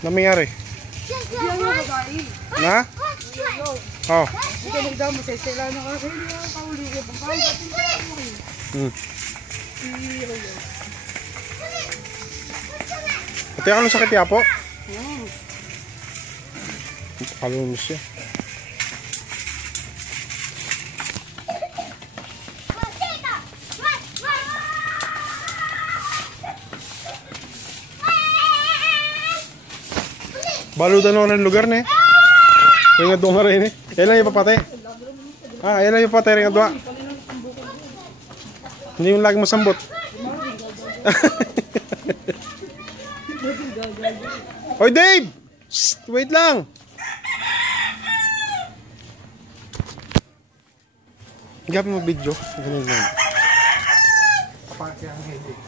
Na nangyari? Na? Oh. Pati ako nung sakit yapo? Kalunos siya. Baludan ako ng lugar na eh. Kaya nga doon nga rin eh. Kaya lang yung papatay. Kaya lang yung papatay rin nga doon. Hindi yung lagi masambot. Hoy Dave! Shh, wait lang! Hindi mo video. Ganun lang.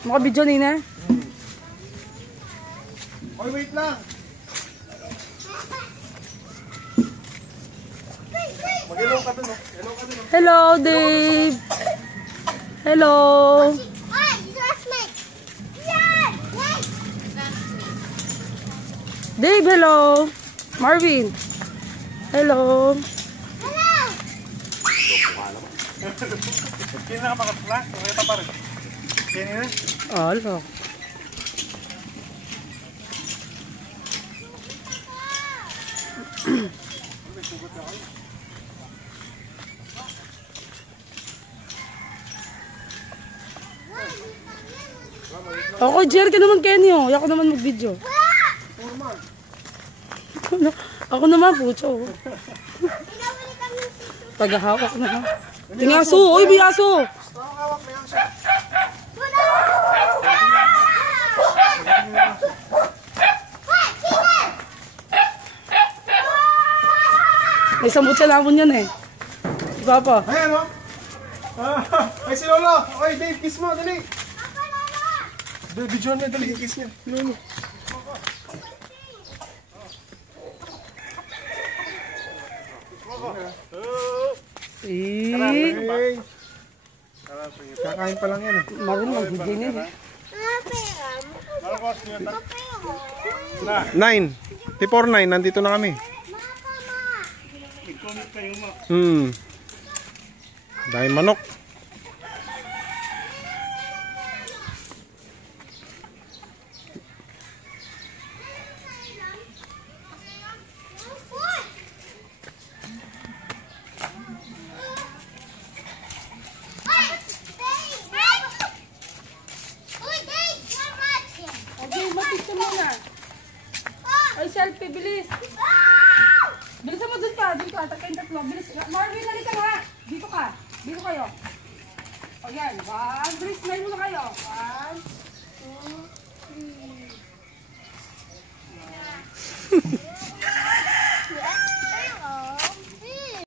Maka video nina? Hoy wait lang! Hello, Dave. Hello. Dave, hello. Marvin. Hello. Kaya na ka makatula? Kaya pa rin. Kaya nila? Hello. Ako, Jer, ka naman, Kenny, oh. Ako naman mag-video. Ako naman, pucho. Tagahawak na, ha? Tingaso! Uy, biyaso! May sambot sa lamon yan, eh. Si Papa. Ayan, oh! Ay, si Lolo! Okay, Dave, kiss mo, dali! Video niya, dali, kiss niya. Lolo. Eh. Kakain pa lang yan eh. Marun mag-video niya, eh. 9. Before 9, nandito na kami. Dahil manok. Ay, selfie, bilis. Bilisan mo dun pa, dun ka. Takayin tatlo. Bilis. Marvin, halika nga. Dito ka. Dito kayo. O yan. 1, bilis. Smile muna kayo. 1, 2, 3.